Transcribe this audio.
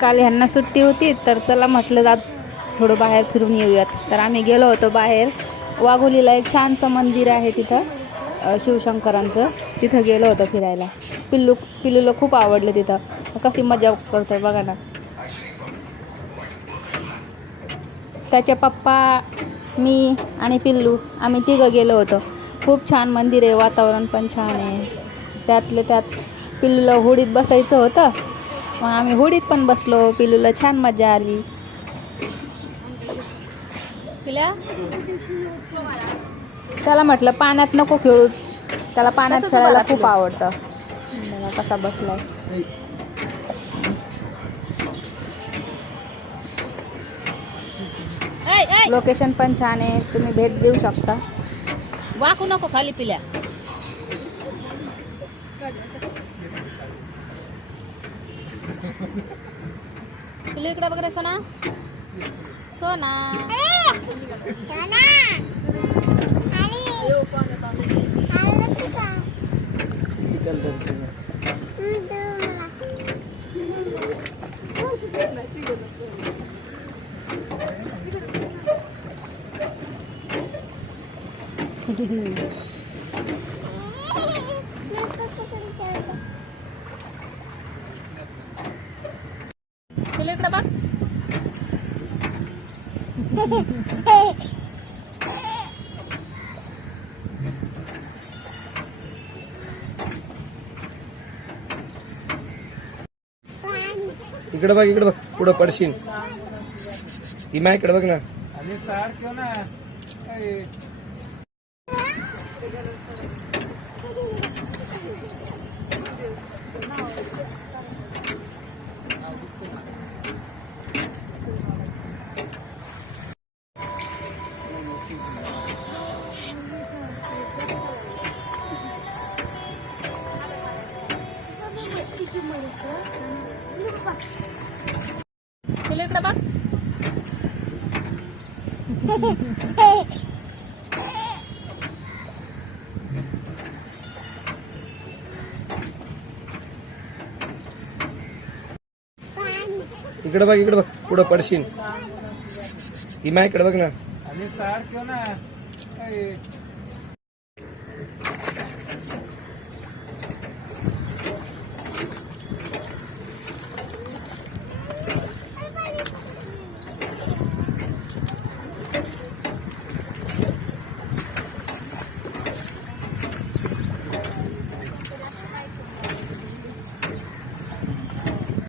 काल ह्यांना सुट्टी होती तर चला म्हटलं जात थोडं बाहेर फिरून येऊयात. तर आम्ही गेलो होतो बाहेर. वाघोलीला एक छानसं मंदिर आहे तिथं शिवशंकरांचं. तिथं गेलो होतो फिरायला. पिल्लूला खूप आवडलं तिथं. कशी मजा करतोय बघा ना. त्याचे पप्पा, मी आणि पिल्लू आम्ही तिघं गेलो होतो. खूप छान मंदिर आहे, वातावरण पण छान आहे. त्यातलं त्यात पिल्लूला होडीत बसायचं होतं, मग आम्ही होडीत पण बसलो. पिल्लूला छान मजा आली. त्याला म्हटलं पाण्यात नको खेळू, त्याला पाण्यात खेळायला खूप आवडतं. बघा कसा बसलाय. लोकेशन पण छान आहे, तुम्ही भेट देऊ शकता. वाकू नको खाली पिल्या. पिल्लू इकडे वगैरे सोना सोना पिल्लू इकडे बघ. इकडे बघ, इकडे बघ, पुढं पडशील. इमा इकडे बघ ना. पिल्लू इकडे बघ. इकडे बघ, इकडे बघ, पुढं पडशील. इमा इकडे बघ ना.